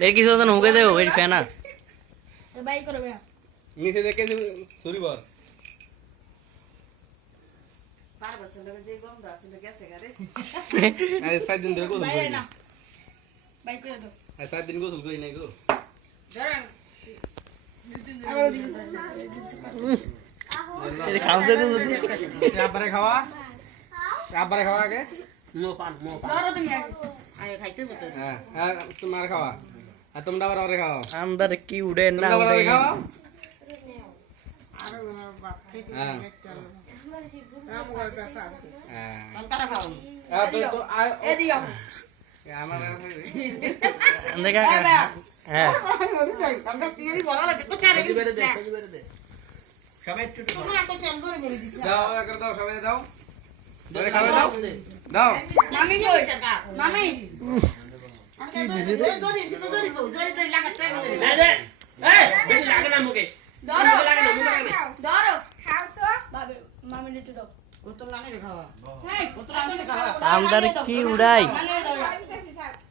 দেখি সোজন হুকে দেও এই ফেনা বাই করো ভাই নিচে দেখে সরি বল আরে 7 দিন ধরে গোসল করি না বাই করে দাও আরে 7 দিন গোসল করি নাই গো এই খাওতে তো যদি আব্বারে খাওয়া আগে মো পান ধরো তুমি আগে খাইতে হতো হ্যাঁ তোমার খাওয়া আর তোমরা আবার ওরে খাও আন্দার কি উড়ে না তোমরা উড়ে ওরে খাও আর বাপ খাইতে হ্যাঁ রাম গলটা সাথে হ্যাঁ তারা খাও তো এ দিও আমার দেখা হ্যাঁ সবাই একটু দাও একবার দাও সবাই দাও ওরে খাওয়া দাও দাও মামি কই মামি বেশি লাগে না মুখে ধরো লাগে না মুখে লাগে ধরো খাও তো বাবে মামি দিতে দাও ও তো লাগে খাওয়া হ্যাঁ ও তো লাগে খাওয়া আন্দার কি উড়াই মানে দাও